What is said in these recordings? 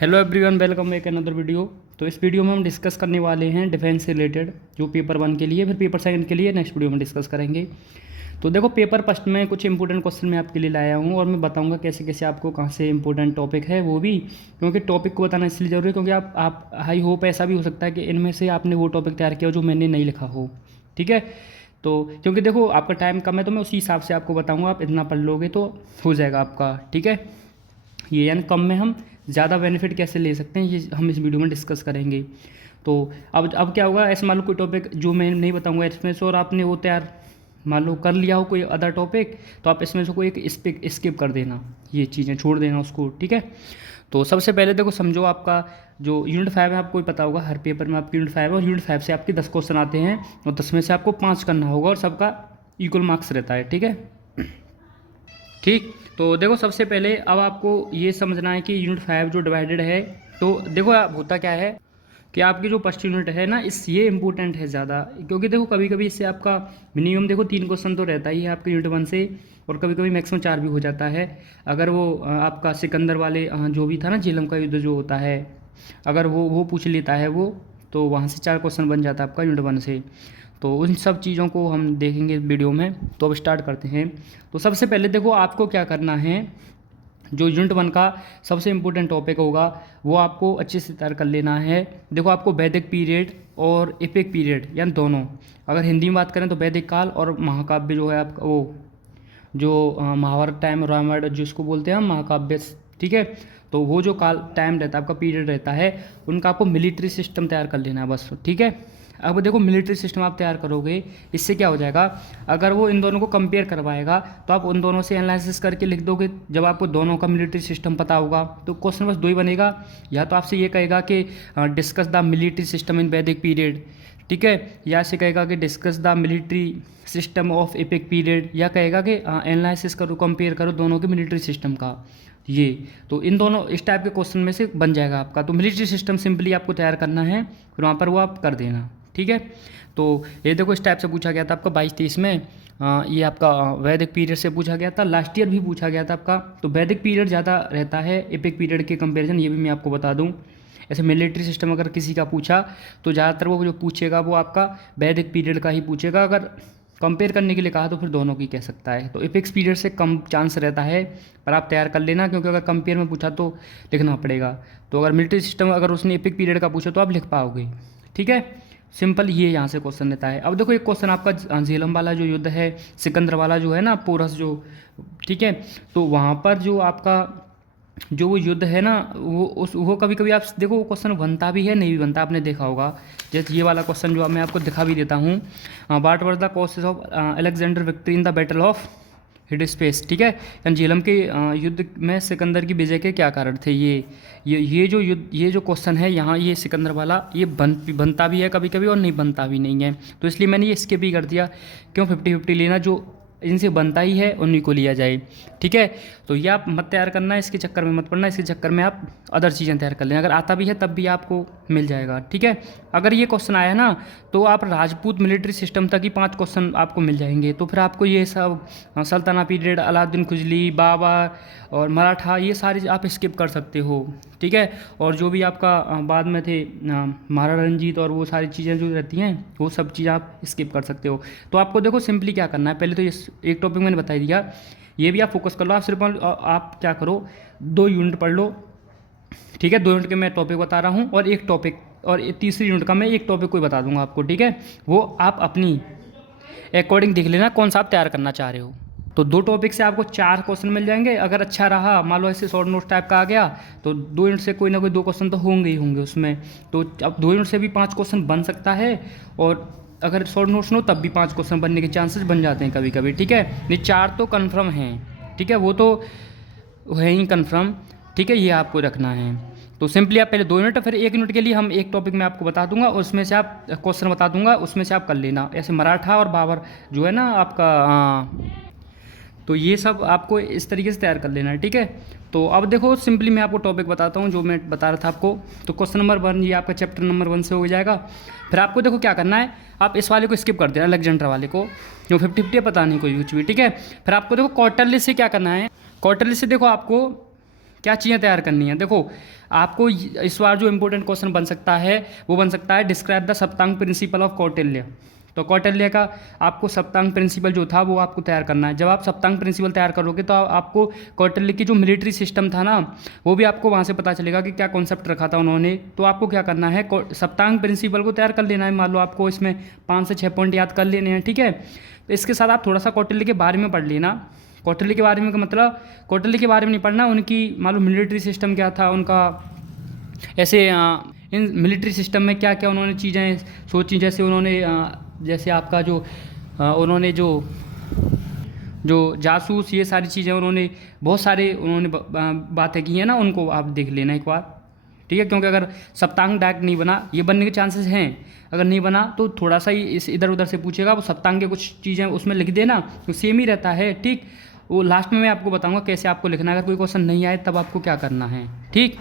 Hello everyone, welcome back another video. तो इस video में हम डिस्कस करने वाले हैं डिफेंस से रिलेटेड, जो पेपर 1 के लिए, फिर पेपर 2 के लिए नेक्स्ट वीडियो में डिस्कस करेंगे। तो देखो, पेपर फर्स्ट में कुछ इंपॉर्टेंट क्वेश्चन मैं आपके लिए लाया हूँ और मैं बताऊंगा कैसे कैसे आपको कहाँ से इंपॉर्टेंट टॉपिक है वो भी, क्योंकि टॉपिक को बताना इसलिए ज़रूरी है क्योंकि आप हाई होप ऐसा भी हो सकता है कि इनमें से आपने वो टॉपिक तैयार किया हो जो मैंने नहीं लिखा हो। ठीक है, तो क्योंकि देखो आपका टाइम कम है तो मैं उसी हिसाब से आपको बताऊँगा, आप इतना पढ़ लोगे तो हो जाएगा आपका। ठीक है, ये यानी कम में हम ज़्यादा बेनिफिट कैसे ले सकते हैं ये हम इस वीडियो में डिस्कस करेंगे। तो अब क्या होगा, ऐसे मान लो कोई टॉपिक जो मैं नहीं बताऊंगा इसमें से और आपने वो तैयार मान लो कर लिया हो कोई अदर टॉपिक, तो आप इसमें से कोई एक स्किप कर देना, ये चीज़ें छोड़ देना उसको। ठीक है, तो सबसे पहले देखो समझो, आपका जो यूनिट 5 है आपको ही पता होगा, हर पेपर में आपकी यूनिट 5 है और यूनिट 5 से आपके 10 क्वेश्चन आते हैं और 10 में से आपको 5 करना होगा और सबका इक्वल मार्क्स रहता है। ठीक है, ठीक। तो देखो सबसे पहले अब आपको ये समझना है कि यूनिट 5 जो डिवाइडेड है, तो देखो अब होता क्या है कि आपकी जो फर्स्ट यूनिट है ना, ये इंपॉर्टेंट है ज़्यादा, क्योंकि देखो कभी कभी इससे आपका मिनिमम देखो 3 क्वेश्चन तो रहता ही है आपके यूनिट 1 से, और कभी कभी मैक्सिमम 4 भी हो जाता है। अगर वो आपका सिकंदर वाले जो भी था ना, झेलम का युद्ध जो होता है, अगर वो पूछ लेता है वो, तो वहाँ से 4 क्वेश्चन बन जाता है आपका यूनिट 1 से। तो उन सब चीज़ों को हम देखेंगे वीडियो में। तो अब स्टार्ट करते हैं। तो सबसे पहले देखो आपको क्या करना है, जो यूनिट 1 का सबसे इम्पोर्टेंट टॉपिक होगा वो आपको अच्छे से तैयार कर लेना है। देखो आपको वैदिक पीरियड और एपिक पीरियड यानी दोनों, अगर हिंदी में बात करें तो वैदिक काल और महाकाव्य जो है आपका, वो जो महाभारत टाइम, रामायण जिसको बोलते हैं हम महाकाव्य। ठीक है, तो वो जो काल टाइम रहता है आपका, पीरियड रहता है, उनका आपको मिलिट्री सिस्टम तैयार कर लेना है बस। ठीक है, अब देखो मिलिट्री सिस्टम आप तैयार करोगे, इससे क्या हो जाएगा, अगर वो इन दोनों को कंपेयर करवाएगा तो आप उन दोनों से एनालिसिस करके लिख दोगे। जब आपको दोनों का मिलिट्री सिस्टम पता होगा तो क्वेश्चन बस 2 ही बनेगा, या तो आपसे ये कहेगा कि discuss the military system in वैदिक पीरियड, ठीक है, या से कहेगा कि discuss the military system of epic period, या कहेगा कि एनालिसिस करो, कंपेयर करो दोनों के मिलिट्री सिस्टम का। ये तो इन दोनों इस टाइप के क्वेश्चन में से बन जाएगा आपका। तो मिलिट्री सिस्टम सिंपली आपको तैयार करना है, फिर वहाँ पर वो आप कर देना। ठीक है, तो ये देखो इस टाइप से पूछा गया था आपका 22-23 में। ये आपका वैदिक पीरियड से पूछा गया था, लास्ट ईयर भी पूछा गया था आपका। तो वैदिक पीरियड ज़्यादा रहता है एपिक पीरियड के कंपैरिजन, ये भी मैं आपको बता दूं। ऐसे मिलिट्री सिस्टम अगर किसी का पूछा तो ज़्यादातर वो जो पूछेगा वो आपका वैदिक पीरियड का ही पूछेगा। अगर कंपेयर करने के लिए कहा तो फिर दोनों की कह सकता है। तो एपिक्स पीरियड से कम चांस रहता है, पर आप तैयार कर लेना, क्योंकि अगर कंपेयर में पूछा तो लिखना पड़ेगा। तो अगर मिलिट्री सिस्टम अगर उसने एपिक पीरियड का पूछा तो आप लिख पाओगे। ठीक है, सिंपल ये यहाँ से क्वेश्चन रहता है। अब देखो एक क्वेश्चन आपका झेलम वाला जो युद्ध है, सिकंदर वाला जो है ना, पोरस जो, ठीक है, तो वहाँ पर जो आपका जो वो युद्ध है ना, वो कभी कभी आप देखो वो क्वेश्चन बनता भी है, नहीं भी बनता, आपने देखा होगा। जैसे ये वाला क्वेश्चन जो मैं आपको दिखा भी देता हूँ, what were the causes of Alexander victory in the battle of Hydaspes. ठीक है, यानी झेलम के युद्ध में सिकंदर की विजय के क्या कारण थे। ये जो युद्ध, ये जो क्वेश्चन है यहाँ, ये सिकंदर वाला, ये बनता भी है कभी कभी और नहीं बनता भी नहीं है। तो इसलिए मैंने ये स्किप भी कर दिया, क्यों 50-50 लेना, जो इनसे बनता ही है उन्हीं को लिया जाए। ठीक है, तो ये आप मत तैयार करना, इसके चक्कर में मत पड़ना, इसके चक्कर में आप अदर चीज़ें तैयार कर लेना। अगर आता भी है तब भी आपको मिल जाएगा। ठीक है, अगर ये क्वेश्चन आया ना तो आप राजपूत मिलिट्री सिस्टम तक ही 5 क्वेश्चन आपको मिल जाएंगे। तो फिर आपको ये सब सल्तनत पीरियड, अलाउद्दीन खुजली, बाबर और मराठा, ये सारी आप स्किप कर सकते हो। ठीक है, और जो भी आपका बाद में थे महाराणा रंजीत और वो सारी चीज़ें जो रहती हैं, वो सब चीज़ आप स्किप कर सकते हो। तो आपको देखो सिंपली क्या करना है, पहले तो ये एक टॉपिक मैंने बता दिया, ये भी आप फोकस कर लो। आप सिर्फ आप क्या करो, 2 यूनिट पढ़ लो। ठीक है, 2 यूनिट के मैं टॉपिक बता रहा हूँ और एक टॉपिक, और तीसरी यूनिट का मैं एक टॉपिक कोई बता दूंगा आपको। ठीक है, वो आप अपनी अकॉर्डिंग देख लेना कौन सा आप तैयार करना चाह रहे हो। तो 2 टॉपिक से आपको 4 क्वेश्चन मिल जाएंगे। अगर अच्छा रहा, मान लो ऐसे शॉर्ट नोट टाइप का आ गया, तो 2 यूनिट से कोई ना कोई 2 क्वेश्चन तो होंगे ही होंगे उसमें। तो अब 2 यूनिट से भी 5 क्वेश्चन बन सकता है, और अगर शॉर्ट नोट्स नो तब भी 5 क्वेश्चन बनने के चांसेस बन जाते हैं कभी कभी। ठीक है, ये 4 तो कन्फर्म हैं। ठीक है, वो तो है ही कन्फर्म। ठीक है, ये आपको रखना है। तो सिंपली आप पहले 2 यूनिट, फिर 1 यूनिट के लिए हम एक टॉपिक में आपको बता दूंगा, उसमें से आप क्वेश्चन बता दूंगा, उसमें से आप कर लेना। ऐसे मराठा और बाबर जो है ना आपका, तो ये सब आपको इस तरीके से तैयार कर लेना है। ठीक है, तो अब देखो सिंपली मैं आपको टॉपिक बताता हूँ जो मैं बता रहा था आपको। तो क्वेश्चन नंबर 1 ये आपका चैप्टर नंबर 1 से हो जाएगा। फिर आपको देखो क्या करना है, आप इस वाले को स्किप कर देना, अलेक्जेंडर वाले को, जो 50-50 पता नहीं कोई कुछ भी। ठीक है, फिर आपको देखो क्वार्टरली से क्या करना है। क्वार्टरली से देखो आपको क्या चीज़ें तैयार करनी है। देखो आपको इस बार जो इंपॉर्टेंट क्वेश्चन बन सकता है वो बन सकता है describe the Saptanga principle of Kautilya. तो कौटिल्य का आपको सप्तांग प्रिंसिपल जो था वो आपको तैयार करना है। जब आप सप्तांग प्रिंसिपल तैयार करोगे तो आपको कौटिल्य की जो मिलिट्री सिस्टम था ना वो भी आपको वहाँ से पता चलेगा कि क्या कॉन्सेप्ट रखा था उन्होंने। तो आपको क्या करना है, सप्तांग प्रिंसिपल को तैयार कर लेना है। मान लो आपको इसमें 5 से 6 पॉइंट याद कर लेने हैं, ठीक है। तो इसके साथ आप थोड़ा सा कौटिल्य के बारे में पढ़ लेना। कौटिल्य के बारे में का मतलब कौटिल्य के बारे में नहीं पढ़ना, उनकी मान लो मिलिट्री सिस्टम क्या था उनका, ऐसे इन मिलिट्री सिस्टम में क्या क्या उन्होंने चीज़ें सोची, जैसे उन्होंने जैसे आपका जो उन्होंने जो जासूस, ये सारी चीज़ें उन्होंने बहुत सारे उन्होंने बातें की हैं ना, उनको आप देख लेना एक बार, ठीक है। क्योंकि अगर सप्तांग डायरेक्ट नहीं बना, ये बनने के चांसेस हैं, अगर नहीं बना तो थोड़ा सा ही इस इधर उधर से पूछेगा, वो सप्तांग के कुछ चीज़ें उसमें लिख देना तो सेम ही रहता है, ठीक। वो लास्ट में मैं आपको बताऊंगा कैसे आपको लिखना है, अगर कोई क्वेश्चन नहीं आए तब आपको क्या करना है, ठीक।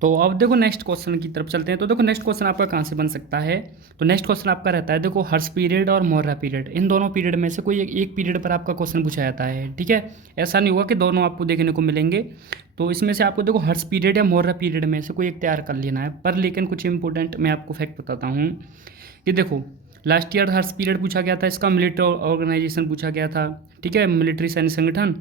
तो अब देखो नेक्स्ट क्वेश्चन की तरफ चलते हैं। तो देखो नेक्स्ट क्वेश्चन आपका कहाँ से बन सकता है, तो नेक्स्ट क्वेश्चन आपका रहता है देखो हर्ष पीरियड और मौर्य पीरियड, इन दोनों पीरियड में से कोई एक पीरियड पर आपका क्वेश्चन पूछा जाता है, ठीक है। ऐसा नहीं होगा कि दोनों आपको देखने को मिलेंगे। तो इसमें से आपको देखो हर्ष पीरियड या मौर्य पीरियड में से कोई एक तैयार कर लेना है। पर लेकिन कुछ इंपॉर्टेंट मैं आपको फैक्ट बताता हूँ कि देखो लास्ट ईयर हर्ष पीरियड पूछा गया था, इसका मिलिट्री ऑर्गेनाइजेशन पूछा गया था, ठीक है, मिलिट्री सैन्य संगठन।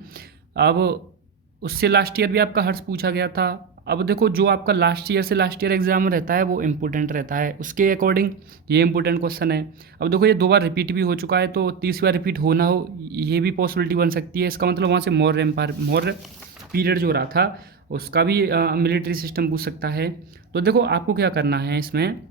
अब उससे लास्ट ईयर भी आपका हर्ष पूछा गया था। अब देखो जो आपका लास्ट ईयर से लास्ट ईयर एग्जाम रहता है वो इम्पोर्टेंट रहता है, उसके अकॉर्डिंग ये इंपॉर्टेंट क्वेश्चन है। अब देखो ये 2 बार रिपीट भी हो चुका है, तो 30 बार रिपीट हो ना हो ये भी पॉसिबिलिटी बन सकती है। इसका मतलब वहाँ से मौर्य एम्पायर, मौर्य पीरियड जो रहा था उसका भी मिलिट्री सिस्टम पूछ सकता है। तो देखो आपको क्या करना है, इसमें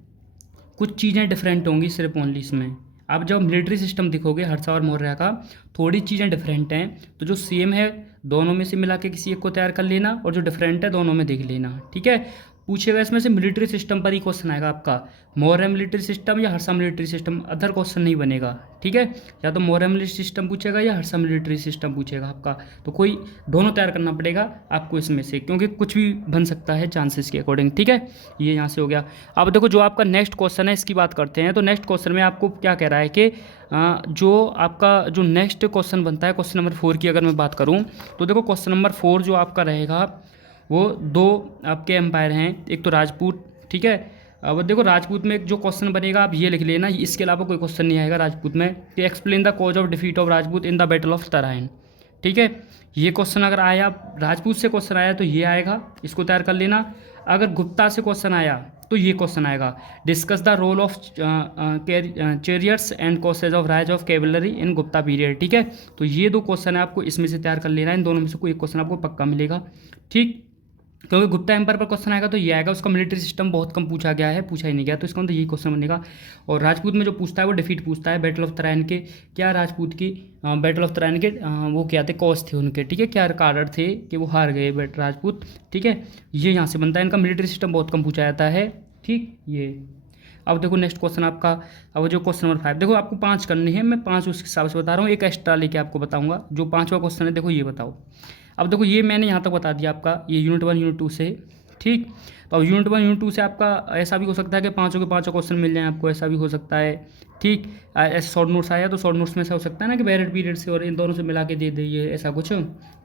कुछ चीज़ें डिफरेंट होंगी सिर्फ ओनली इसमें। आप जब मिलिट्री सिस्टम दिखोगे हर्ष और मौर्य का, थोड़ी चीज़ें डिफरेंट हैं, तो जो सेम है दोनों में से मिला के किसी एक को तैयार कर लेना, और जो डिफरेंट है दोनों में देख लेना, ठीक है। पूछेगा इसमें से मिलिट्री सिस्टम पर ही क्वेश्चन आएगा आपका, मौर्य मिलिट्री सिस्टम या Harsha military system, other question नहीं बनेगा, ठीक है। या तो मौर्य मिलिट्री सिस्टम पूछेगा या हर्षा मिलिट्री सिस्टम पूछेगा आपका, तो कोई दोनों तैयार करना पड़ेगा आपको इसमें से, क्योंकि कुछ भी बन सकता है चांसेस के अकॉर्डिंग, ठीक है। ये यहाँ से हो गया। अब देखो जो आपका नेक्स्ट क्वेश्चन है इसकी बात करते हैं। तो नेक्स्ट क्वेश्चन में आपको क्या कह रहा है कि जो आपका जो नेक्स्ट क्वेश्चन बनता है, क्वेश्चन नंबर 4 की अगर मैं बात करूँ, तो देखो क्वेश्चन नंबर 4 जो आपका रहेगा वो 2 आपके एम्पायर हैं, एक तो राजपूत, ठीक है। अब देखो राजपूत में जो क्वेश्चन बनेगा आप ये लिख लेना, इसके अलावा कोई क्वेश्चन नहीं आएगा राजपूत में, कि explain the cause of defeat of Rajput in the battle of Tarain, ठीक है। ये क्वेश्चन अगर आया, राजपूत से क्वेश्चन आया तो ये आएगा, इसको तैयार कर लेना। अगर गुप्ता से क्वेश्चन आया तो ये क्वेश्चन आएगा, discuss the role of chariots and causes of rise of cavalry in Gupta period, ठीक है। तो ये 2 क्वेश्चन है आपको इसमें से तैयार कर लेना है, इन दोनों में से कोई एक क्वेश्चन आपको पक्का मिलेगा, ठीक। क्योंकि गुप्ता एम्पायर पर क्वेश्चन आएगा तो ये आएगा, उसका मिलिट्री सिस्टम बहुत कम पूछा गया है, पूछा ही नहीं गया, तो इसका मतलब यही क्वेश्चन बनेगा। और राजपूत में जो पूछता है वो डिफीट पूछता है, बैटल ऑफ तराइन के क्या राजपूत की बैटल ऑफ तराइन के वो क्या थे, कॉज थे उनके, ठीक है, क्या कारण थे कि वो हार गए राजपूत, ठीक है। ये यहाँ से बनता है, इनका मिलिट्री सिस्टम बहुत कम पूछा जाता है, ठीक। ये अब देखो नेक्स्ट क्वेश्चन आपका, अब जो क्वेश्चन नंबर 5, देखो आपको 5 करने हैं, मैं 5 उस हिसाब से बता रहा हूँ, एक एक्स्ट्रा लेके आपको बताऊँगा। जो 5वां क्वेश्चन है देखो ये बताओ। अब देखो ये मैंने यहाँ तक बता दिया आपका, ये यूनिट 1 यूनिट 2 से, ठीक। तो अब यूनिट 1 यूनिट 2 से आपका ऐसा भी हो सकता है कि 5 के 5 क्वेश्चन मिल जाएँ आपको, ऐसा भी हो सकता है, ठीक। ऐसे शॉर्ट नोट्स आया तो शॉर्ट नोट्स में ऐसा हो सकता है ना कि बैरेट पीरियड से और इन दोनों से मिला के दे दिए, ऐसा कुछ,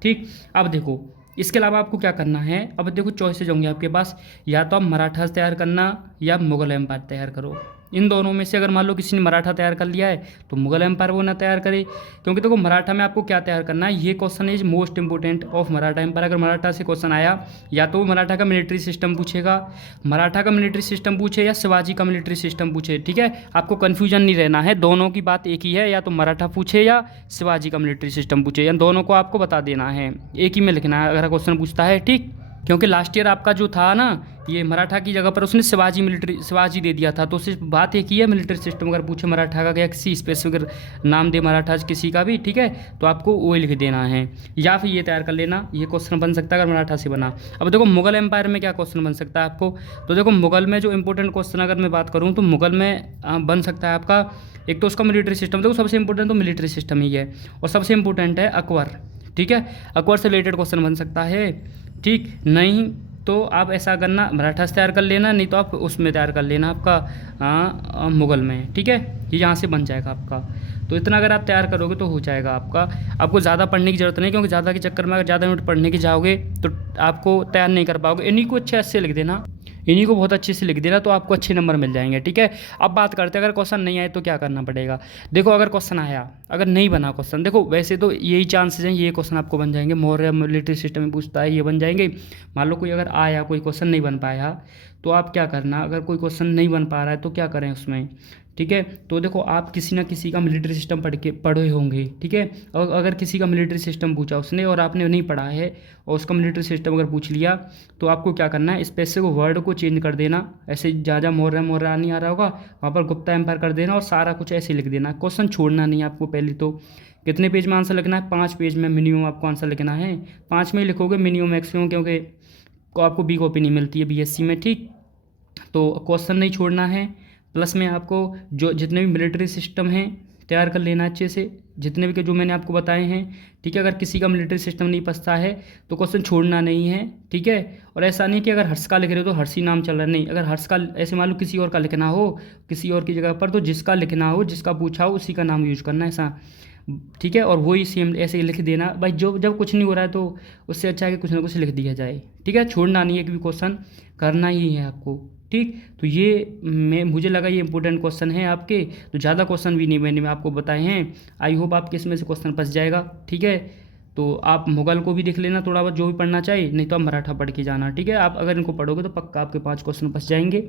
ठीक। अब देखो इसके अलावा आपको क्या करना है, अब देखो चॉइसेज होंगे आपके पास, या तो आप मराठास तैयार करना या मुगल एम्पायर तैयार करो। इन दोनों में से अगर मान लो किसी ने मराठा तैयार कर लिया है तो मुगल एम्पायर वो ना तैयार करे, क्योंकि देखो मराठा में आपको क्या तैयार करना है, ये question is most important of Maratha empire. अगर मराठा से क्वेश्चन आया या तो वो मराठा का मिलिट्री सिस्टम पूछेगा, मराठा का मिलिट्री सिस्टम पूछे या शिवाजी का मिलिट्री सिस्टम पूछे, ठीक है। आपको कन्फ्यूजन नहीं रहना है, दोनों की बात एक ही है, या तो मराठा पूछे या शिवाजी का मिलिट्री सिस्टम पूछे, या दोनों को आपको बता देना है, एक ही में लिखना है अगर क्वेश्चन पूछता है, ठीक। क्योंकि लास्ट ईयर आपका जो था ना, ये मराठा की जगह पर उसने शिवाजी दे दिया था, तो सिर्फ बात एक ही है मिलिट्री सिस्टम। अगर पूछे मराठा का, क्या किसी स्पेसिफिक नाम दे मराठा किसी का भी, ठीक है, तो आपको वो लिख देना है, या फिर ये तैयार कर लेना, ये क्वेश्चन बन सकता है अगर मराठा से बना। अब देखो मुगल एम्पायर में क्या क्वेश्चन बन सकता है आपको, तो देखो मुगल में जो इंपॉर्टेंट क्वेश्चन अगर मैं बात करूँ तो मुगल में बन सकता है आपका, एक तो उसका मिलिट्री सिस्टम, देखो सबसे इंपॉर्टेंट तो मिलिट्री सिस्टम ही है, और सबसे इंपॉर्टेंट है अकबर, ठीक है। अकबर से रिलेटेड क्वेश्चन बन सकता है, ठीक। नहीं तो आप ऐसा करना, मराठा से तैयार कर लेना, नहीं तो आप उसमें तैयार कर लेना आपका मुग़ल में, ठीक है। ये यहाँ से बन जाएगा आपका। तो इतना अगर आप तैयार करोगे तो हो जाएगा आपका। आपको ज़्यादा पढ़ने की ज़रूरत नहीं, क्योंकि ज़्यादा के चक्कर में अगर ज़्यादा मिनट पढ़ने के जाओगे तो आपको तैयार नहीं कर पाओगे। इन्हीं को अच्छे से लिख देना, इन्हीं को बहुत अच्छे से लिख देना, तो आपको अच्छे नंबर मिल जाएंगे, ठीक है। अब बात करते हैं अगर क्वेश्चन नहीं आए तो क्या करना पड़ेगा। देखो अगर क्वेश्चन आया, अगर नहीं बना क्वेश्चन, देखो वैसे तो यही चांसेस हैं ये क्वेश्चन आपको बन जाएंगे, मौर्य मिलिट्री सिस्टम में पूछता है, ये बन जाएंगे। मान लो कोई अगर आया, कोई क्वेश्चन नहीं बन पाया, तो आप क्या करना, अगर कोई क्वेश्चन नहीं बन पा रहा है तो क्या करें उसमें, ठीक है। तो देखो आप किसी ना किसी का मिलिट्री सिस्टम पढ़े होंगे, ठीक है। और अगर किसी का मिलिट्री सिस्टम पूछा उसने और आपने नहीं पढ़ा है और उसका मिलिट्री सिस्टम अगर पूछ लिया, तो आपको क्या करना है, स्पेसिफिक वर्ड को चेंज कर देना। ऐसे जहाँ मौर्य नहीं आ रहा होगा वहाँ पर गुप्ता एम्पायर कर देना और सारा कुछ ऐसे लिख देना। क्वेश्चन छोड़ना नहीं आपको। पहले तो कितने पेज में आंसर लिखना है, 5 पेज में मिनिमम आपको आंसर लिखना है। 5 में ही लिखोगे मिनिमम मैक्सिमम, क्योंकि आपको बी कॉपी नहीं मिलती है बीएससी में, ठीक। तो क्वेश्चन नहीं छोड़ना है। प्लस में आपको जो जितने भी मिलिट्री सिस्टम हैं तैयार कर लेना अच्छे से, जितने भी के जो मैंने आपको बताए हैं, ठीक है। अगर किसी का मिलिट्री सिस्टम नहीं पछता है तो क्वेश्चन छोड़ना नहीं है, ठीक है। और ऐसा नहीं कि अगर हर्ष का लिख रहे हो तो हर्ष ही नाम चल रहा है, नहीं। अगर हर्ष का ऐसे मान लो किसी और का लिखना हो किसी और की जगह पर, तो जिसका लिखना हो, जिसका पूछा हो, उसी का नाम यूज करना है, ऐसा, ठीक है। और वही सेम ऐसे ही लिख देना भाई। जो जब कुछ नहीं हो रहा है तो उससे अच्छा है कि कुछ ना कुछ लिख दिया जाए, ठीक है। छोड़ना नहीं है, कि भी क्वेश्चन करना ही है आपको, ठीक। तो ये मुझे लगा ये इंपॉर्टेंट क्वेश्चन है आपके। तो ज़्यादा क्वेश्चन भी नहीं मैंने आपको बताए हैं। आई होप आपके इसमें से क्वेश्चन फंस जाएगा, ठीक है। तो आप मुगल को भी देख लेना थोड़ा बहुत, जो भी पढ़ना चाहिए, नहीं तो आप मराठा पढ़ के जाना, ठीक है। आप अगर इनको पढ़ोगे तो पक्का आपके 5 क्वेश्चन फंस जाएंगे,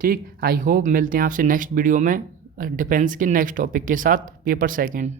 ठीक। आई होप मिलते हैं आपसे नेक्स्ट वीडियो में डिफेंस के नेक्स्ट टॉपिक के साथ, पेपर 2